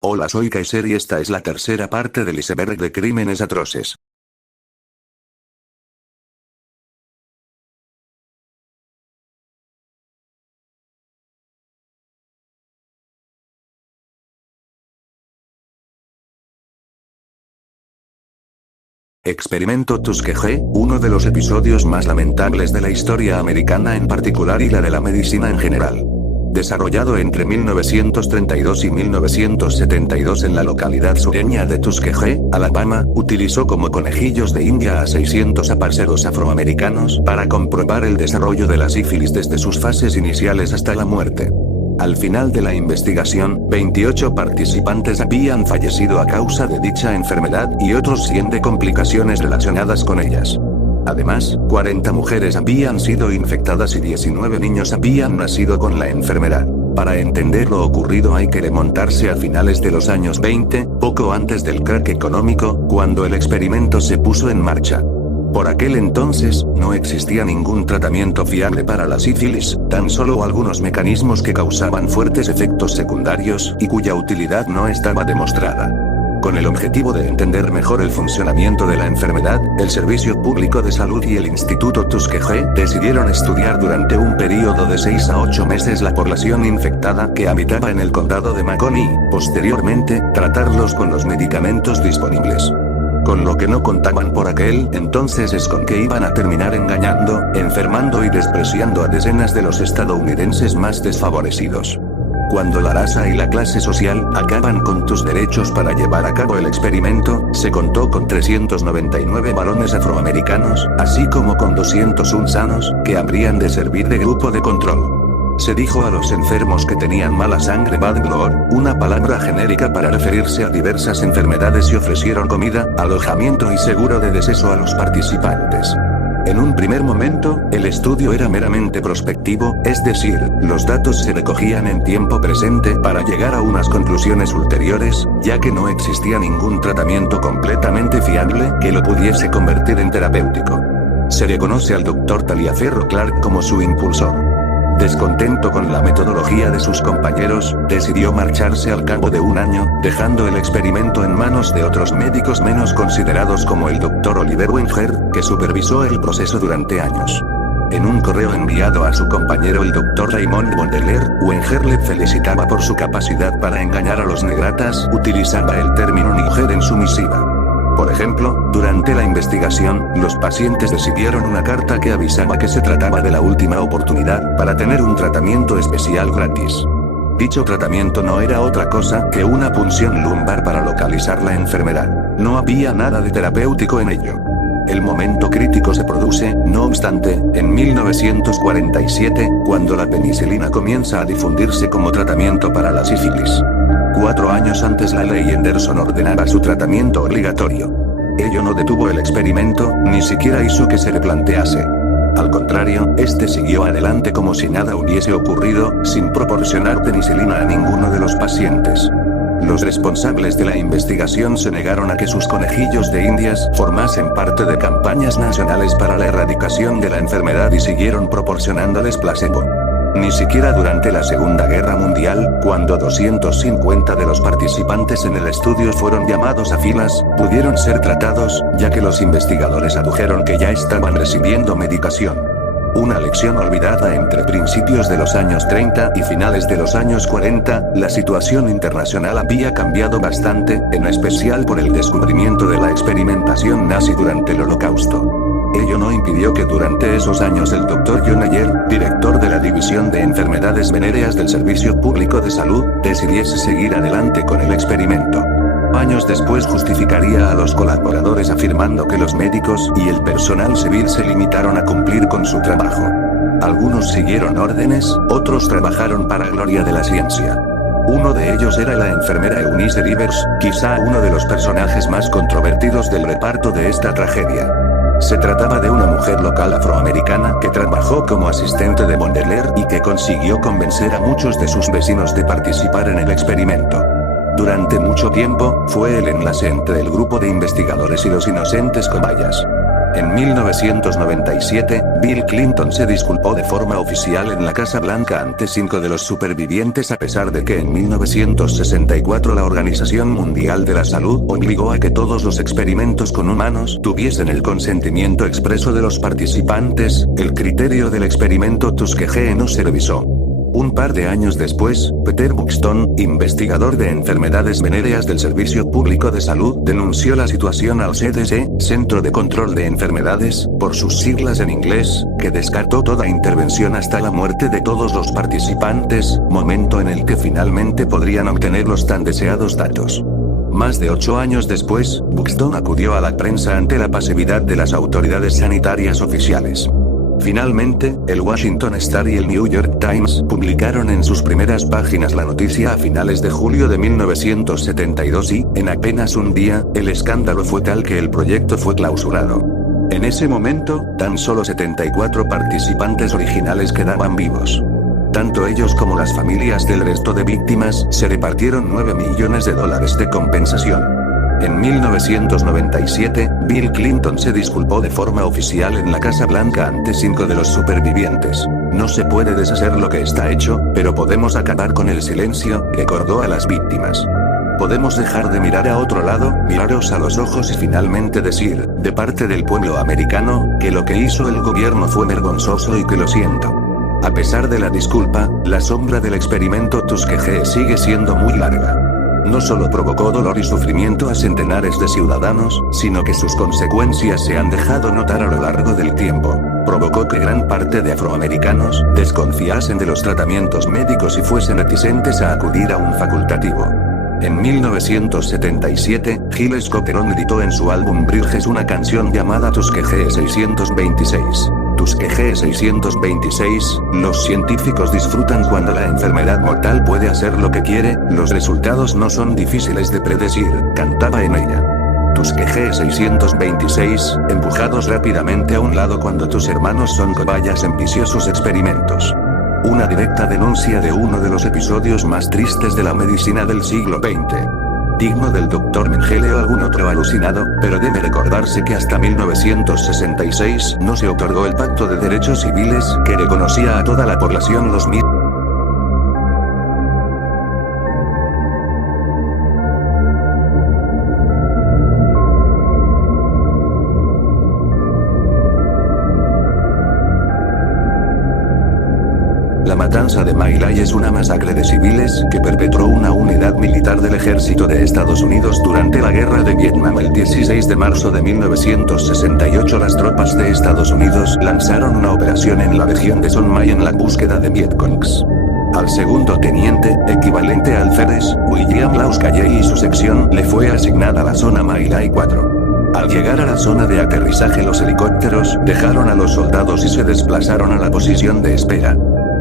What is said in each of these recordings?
Hola, soy Kaiser y esta es la tercera parte del iceberg de crímenes atroces. Experimento Tuskegee, uno de los episodios más lamentables de la historia americana en particular y la de la medicina en general. Desarrollado entre 1932 y 1972 en la localidad sureña de Tuskegee, Alabama, utilizó como conejillos de India a 600 parceros afroamericanos para comprobar el desarrollo de la sífilis desde sus fases iniciales hasta la muerte. Al final de la investigación, 28 participantes habían fallecido a causa de dicha enfermedad y otros 100 de complicaciones relacionadas con ellas. Además, 40 mujeres habían sido infectadas y 19 niños habían nacido con la enfermedad. Para entender lo ocurrido hay que remontarse a finales de los años 20, poco antes del crack económico, cuando el experimento se puso en marcha. Por aquel entonces, no existía ningún tratamiento fiable para la sífilis, tan solo algunos mecanismos que causaban fuertes efectos secundarios y cuya utilidad no estaba demostrada. Con el objetivo de entender mejor el funcionamiento de la enfermedad, el Servicio Público de Salud y el Instituto Tuskegee decidieron estudiar durante un período de 6 a 8 meses la población infectada que habitaba en el condado de Macon y, posteriormente, tratarlos con los medicamentos disponibles. Con lo que no contaban por aquel entonces es con que iban a terminar engañando, enfermando y despreciando a decenas de los estadounidenses más desfavorecidos. Cuando la raza y la clase social acaban con tus derechos para llevar a cabo el experimento, se contó con 399 varones afroamericanos, así como con 201 sanos, que habrían de servir de grupo de control. Se dijo a los enfermos que tenían mala sangre bad blood, una palabra genérica para referirse a diversas enfermedades y ofrecieron comida, alojamiento y seguro de deceso a los participantes. En un primer momento, el estudio era meramente prospectivo, es decir, los datos se recogían en tiempo presente para llegar a unas conclusiones ulteriores, ya que no existía ningún tratamiento completamente fiable que lo pudiese convertir en terapéutico. Se reconoce al Dr. Taliaferro Clark como su impulsor. Descontento con la metodología de sus compañeros, decidió marcharse al cabo de un año, dejando el experimento en manos de otros médicos menos considerados como el Dr. Oliver Wenger, que supervisó el proceso durante años. En un correo enviado a su compañero el Dr. Raymond Bondeler, Wenger le felicitaba por su capacidad para engañar a los negratas, utilizaba el término mujer en su misiva. Por ejemplo, durante la investigación, los pacientes decidieron una carta que avisaba que se trataba de la última oportunidad para tener un tratamiento especial gratis. Dicho tratamiento no era otra cosa que una punción lumbar para localizar la enfermedad. No había nada de terapéutico en ello. El momento crítico se produce, no obstante, en 1947, cuando la penicilina comienza a difundirse como tratamiento para la sífilis. 4 años antes la ley Anderson ordenaba su tratamiento obligatorio. Ello no detuvo el experimento, ni siquiera hizo que se replantease. Al contrario, este siguió adelante como si nada hubiese ocurrido, sin proporcionar penicilina a ninguno de los pacientes. Los responsables de la investigación se negaron a que sus conejillos de indias formasen parte de campañas nacionales para la erradicación de la enfermedad y siguieron proporcionándoles placebo. Ni siquiera durante la Segunda Guerra Mundial, cuando 250 de los participantes en el estudio fueron llamados a filas, pudieron ser tratados, ya que los investigadores adujeron que ya estaban recibiendo medicación. Una lección olvidada entre principios de los años 30 y finales de los años 40, la situación internacional había cambiado bastante, en especial por el descubrimiento de la experimentación nazi durante el Holocausto. Ello no impidió que durante esos años el Dr. John Ayer, director de la División de Enfermedades Venéreas del Servicio Público de Salud, decidiese seguir adelante con el experimento. Años después justificaría a los colaboradores afirmando que los médicos y el personal civil se limitaron a cumplir con su trabajo. Algunos siguieron órdenes, otros trabajaron para gloria de la ciencia. Uno de ellos era la enfermera Eunice Rivers, quizá uno de los personajes más controvertidos del reparto de esta tragedia. Se trataba de una mujer local afroamericana que trabajó como asistente de Bondeler y que consiguió convencer a muchos de sus vecinos de participar en el experimento. Durante mucho tiempo, fue el enlace entre el grupo de investigadores y los inocentes cobayas. En 1997, Bill Clinton se disculpó de forma oficial en la Casa Blanca ante 5 de los supervivientes a pesar de que en 1964 la Organización Mundial de la Salud obligó a que todos los experimentos con humanos tuviesen el consentimiento expreso de los participantes. El criterio del experimento Tuskegee no se revisó. Un par de años después, Peter Buxton, investigador de enfermedades venéreas del Servicio Público de Salud, denunció la situación al CDC, Centro de Control de Enfermedades, por sus siglas en inglés, que descartó toda intervención hasta la muerte de todos los participantes, momento en el que finalmente podrían obtener los tan deseados datos. Más de 8 años después, Buxton acudió a la prensa ante la pasividad de las autoridades sanitarias oficiales. Finalmente, el Washington Star y el New York Times publicaron en sus primeras páginas la noticia a finales de julio de 1972 y, en apenas un día, el escándalo fue tal que el proyecto fue clausurado. En ese momento, tan solo 74 participantes originales quedaban vivos. Tanto ellos como las familias del resto de víctimas se repartieron $9 millones de compensación. En 1997, Bill Clinton se disculpó de forma oficial en la Casa Blanca ante 5 de los supervivientes. No se puede deshacer lo que está hecho, pero podemos acabar con el silencio, recordó a las víctimas. Podemos dejar de mirar a otro lado, miraros a los ojos y finalmente decir, de parte del pueblo americano, que lo que hizo el gobierno fue vergonzoso y que lo siento. A pesar de la disculpa, la sombra del experimento Tuskegee sigue siendo muy larga. No solo provocó dolor y sufrimiento a centenares de ciudadanos, sino que sus consecuencias se han dejado notar a lo largo del tiempo. Provocó que gran parte de afroamericanos desconfiasen de los tratamientos médicos y fuesen reticentes a acudir a un facultativo. En 1977, Gil Scott-Heron editó en su álbum Bridges una canción llamada Tuskegee 626. Tuskegee 626, los científicos disfrutan cuando la enfermedad mortal puede hacer lo que quiere, los resultados no son difíciles de predecir, cantaba en ella. Tuskegee 626, empujados rápidamente a un lado cuando tus hermanos son cobayas en viciosos experimentos. Una directa denuncia de uno de los episodios más tristes de la medicina del siglo XX. Digno del Dr. Mengele o algún otro alucinado, pero debe recordarse que hasta 1966 no se otorgó el Pacto de Derechos Civiles, que reconocía a toda la población los mismos. La matanza de My Lai es una masacre de civiles que perpetró una unidad militar del ejército de Estados Unidos durante la guerra de Vietnam. El 16 de marzo de 1968 las tropas de Estados Unidos lanzaron una operación en la región de Son Mai en la búsqueda de Vietcongs. Al segundo teniente, equivalente al alférez, William Laus Calley y su sección le fue asignada la zona My Lai 4. Al llegar a la zona de aterrizaje los helicópteros dejaron a los soldados y se desplazaron a la posición de espera.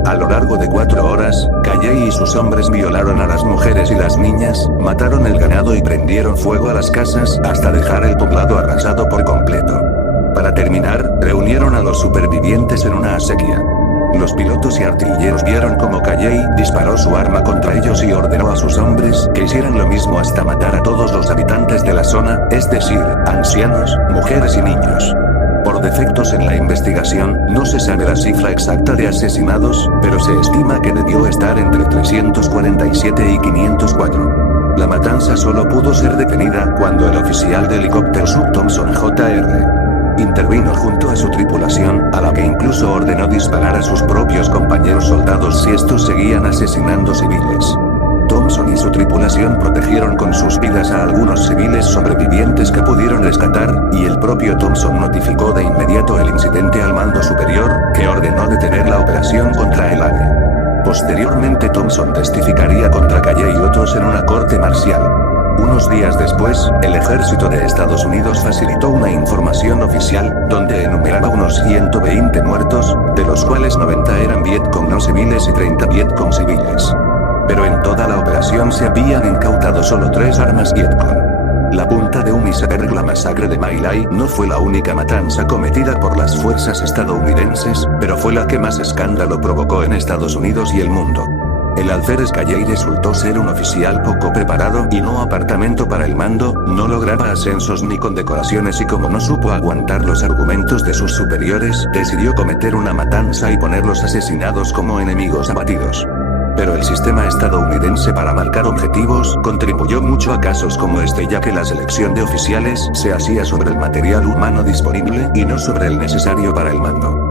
A lo largo de 4 horas, Calley y sus hombres violaron a las mujeres y las niñas, mataron el ganado y prendieron fuego a las casas hasta dejar el poblado arrasado por completo. Para terminar, reunieron a los supervivientes en una acequia. Los pilotos y artilleros vieron cómo Calley disparó su arma contra ellos y ordenó a sus hombres que hicieran lo mismo hasta matar a todos los habitantes de la zona, es decir, ancianos, mujeres y niños. Por defectos en la investigación, no se sabe la cifra exacta de asesinados, pero se estima que debió estar entre 347 y 504. La matanza solo pudo ser detenida cuando el oficial de helicóptero Sub Thompson Jr. intervino junto a su tripulación, a la que incluso ordenó disparar a sus propios compañeros soldados si estos seguían asesinando civiles. Thompson y su tripulación protegieron con sus vidas a algunos civiles sobrevivientes que pudieron rescatar, y el propio Thompson notificó de inmediato el incidente al mando superior, que ordenó detener la operación contra el ARE. Posteriormente Thompson testificaría contra Calley y otros en una corte marcial. Unos días después, el ejército de Estados Unidos facilitó una información oficial, donde enumeraba unos 120 muertos, de los cuales 90 eran Vietcong no civiles y 30 Vietcong civiles. Pero en toda la operación se habían incautado solo 3 armas Vietcong. La punta de un iceberg, la masacre de My Lai no fue la única matanza cometida por las fuerzas estadounidenses, pero fue la que más escándalo provocó en Estados Unidos y el mundo. El El alférez Calley resultó ser un oficial poco preparado y no apartamento para el mando, no lograba ascensos ni condecoraciones y como no supo aguantar los argumentos de sus superiores, decidió cometer una matanza y ponerlos asesinados como enemigos abatidos. Pero el sistema estadounidense para marcar objetivos contribuyó mucho a casos como este, ya que la selección de oficiales se hacía sobre el material humano disponible y no sobre el necesario para el mando.